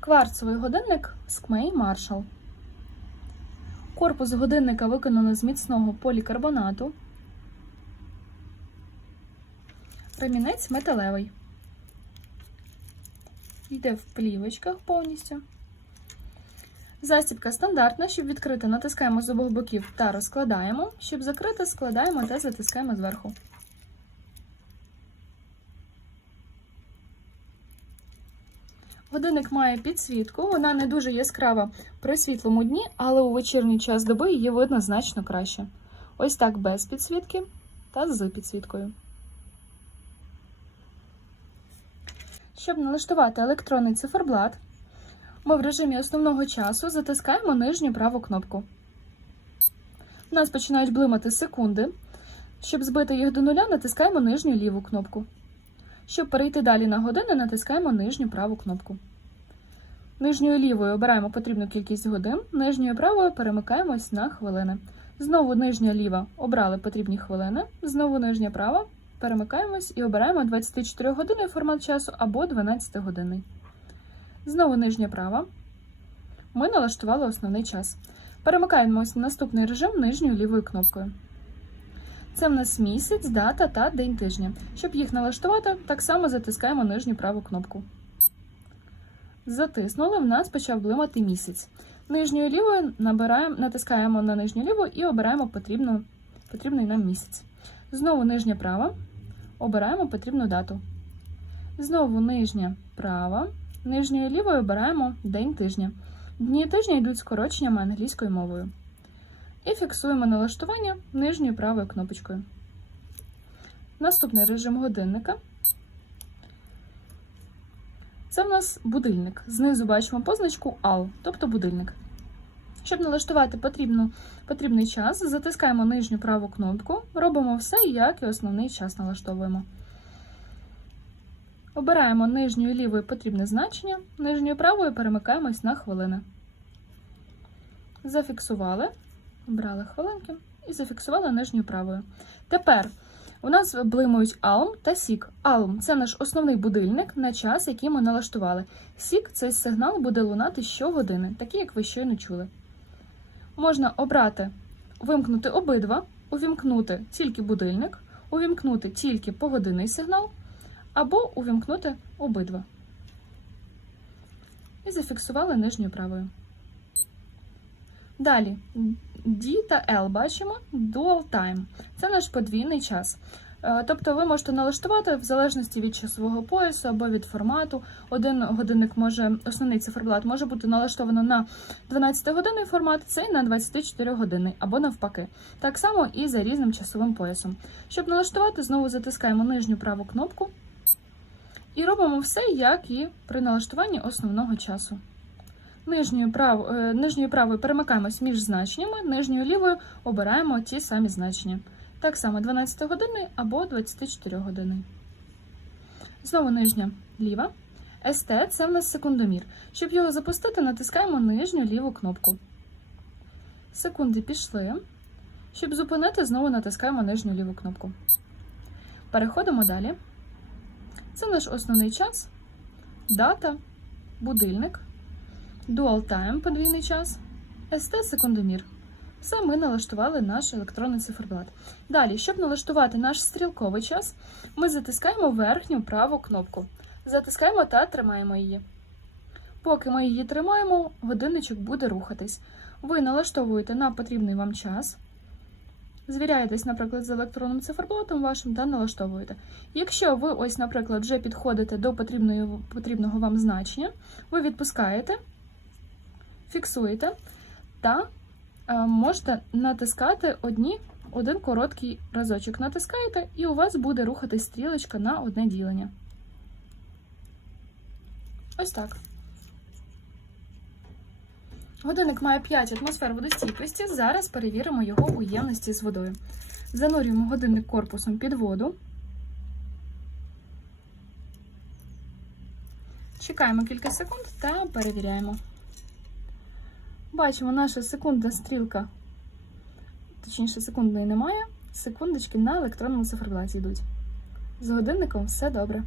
Кварцевий годинник Скмей Marshall. Корпус годинника виконано з міцного полікарбонату. Ремінець металевий. Йде в плівочках повністю. Застібка стандартна. Щоб відкрити, натискаємо з обох боків та розкладаємо. Щоб закрити, складаємо та затискаємо зверху. Годинник має підсвітку, вона не дуже яскрава при світлому дні, але у вечірній час доби її видно значно краще. Ось так без підсвітки та з підсвіткою. Щоб налаштувати електронний циферблат, ми в режимі основного часу затискаємо нижню праву кнопку. У нас починають блимати секунди. Щоб збити їх до нуля, натискаємо нижню ліву кнопку. Щоб перейти далі на години, натискаємо нижню праву кнопку. Нижньою лівою обираємо потрібну кількість годин, нижньою правою перемикаємось на хвилини. Знову нижня ліва обрали потрібні хвилини, знову нижня права перемикаємось і обираємо 24 годинний формат часу або 12 годинний. Знову нижня права. Ми налаштували основний час. Перемикаємось на наступний режим нижньою лівою кнопкою. Це в нас місяць, дата та день тижня. Щоб їх налаштувати, так само затискаємо нижню праву кнопку. Затиснули, в нас почав блимати місяць. Нижньою лівою набираємо, натискаємо на нижню ліву і обираємо потрібну, потрібний нам місяць. Знову нижня права, обираємо потрібну дату. Знову нижня права, нижньою лівою обираємо день тижня. Дні тижня йдуть скороченнями англійською мовою. І фіксуємо налаштування нижньою правою кнопочкою. Наступний режим годинника. Це в нас будильник. Знизу бачимо позначку AL, тобто будильник. Щоб налаштувати потрібну, потрібний час, затискаємо нижню праву кнопку, робимо все, як і основний час налаштовуємо. Обираємо нижньою лівою потрібне значення, нижньою правою перемикаємось на хвилини. Зафіксували, обрали хвилинки і зафіксували нижньою правою. Тепер у нас блимають Алм та Сік. Алм це наш основний будильник на час, який ми налаштували. Сік цей сигнал буде лунати щогодини, такий, як ви щойно чули. Можна обрати, вимкнути обидва, увімкнути тільки будильник, увімкнути тільки погодинний сигнал, або увімкнути обидва. І зафіксували нижньою правою. Далі D та L бачимо Dual Time. Це наш подвійний час. Е, Тобто ви можете налаштувати в залежності від часового поясу або від формату. Один годинник може, основний циферблат може бути налаштовано на 12-годинний формат, цей на 24 години або навпаки. Так само і за різним часовим поясом. Щоб налаштувати, знову затискаємо нижню праву кнопку і робимо все, як і при налаштуванні основного часу. Нижньою, прав... е, нижньою правою перемикаємось між значеннями, нижньою лівою обираємо ті самі значення. Так само 12 години або 24 години. Знову нижня ліва. СТ це в нас секундомір. Щоб його запустити, натискаємо нижню ліву кнопку. Секунди пішли. Щоб зупинити, знову натискаємо нижню ліву кнопку. Переходимо далі. Це наш основний час, дата, будильник. Dual Time подвійний час, ST секундомір. Все, ми налаштували наш електронний циферблат. Далі, щоб налаштувати наш стрілковий час, ми затискаємо верхню праву кнопку. Затискаємо та тримаємо її. Поки ми її тримаємо, годинничок буде рухатись. Ви налаштовуєте на потрібний вам час. Звіряєтесь, наприклад, з електронним циферблатом вашим та налаштовуєте. Якщо ви, ось, наприклад, вже підходите до потрібного вам значення, ви відпускаєте фіксуєте та е, можете натискати одні, один короткий разочок. Натискаєте, і у вас буде рухатись стрілочка на одне ділення. Ось так. Годинник має 5 атмосфер водостійкості. Зараз перевіримо його у ємності з водою. Занурюємо годинник корпусом під воду. Чекаємо кілька секунд та перевіряємо. Бачимо, наша секундна стрілка, точніше, секундної немає. Секундочки на електронному циферблаті йдуть. З годинником все добре.